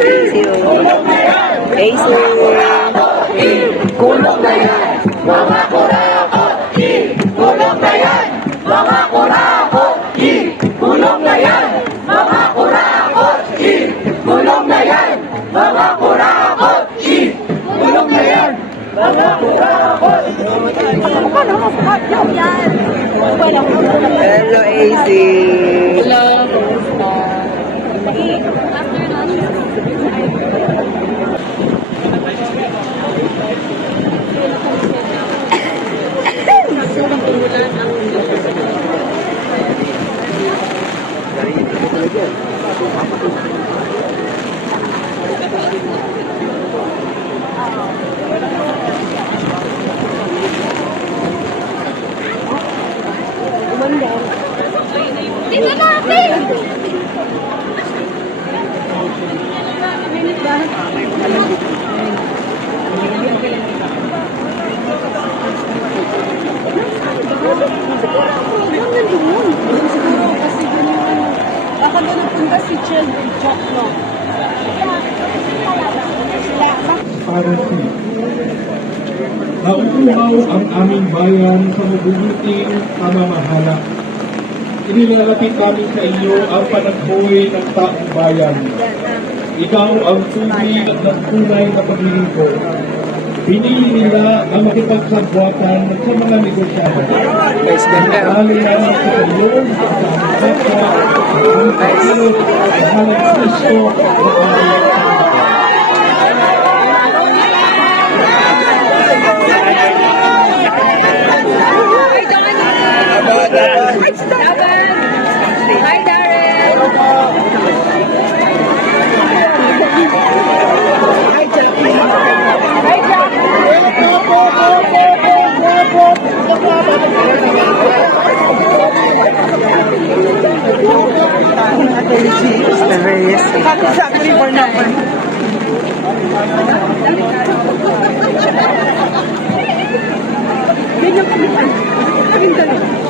Si AC. Kulong na yan, mga kurakot! Kulong na yan, mga kurakot! Kulong na yan, mga kurakot! Kulong na yan, mga kurakot! Kulong na yan, mga kurakot! Hello, AC. Tingnan natin! Baka doon napunta si Children Jock, no? Parati. Nauuhaw ang aming bayan sa mabubuting pamamahala. Inilalapit namin sa iyo ang panaghoy ng taong bayan. Ikaw ang tubig at tunay na paglilingko. Pinili nila ang makipagsabwatan sa mga negosyante. Dahil namin sa iyo, ang kapwa, ang pagkilot, ang halang Kristo, at ang Hi, Darren! Ganyan kami.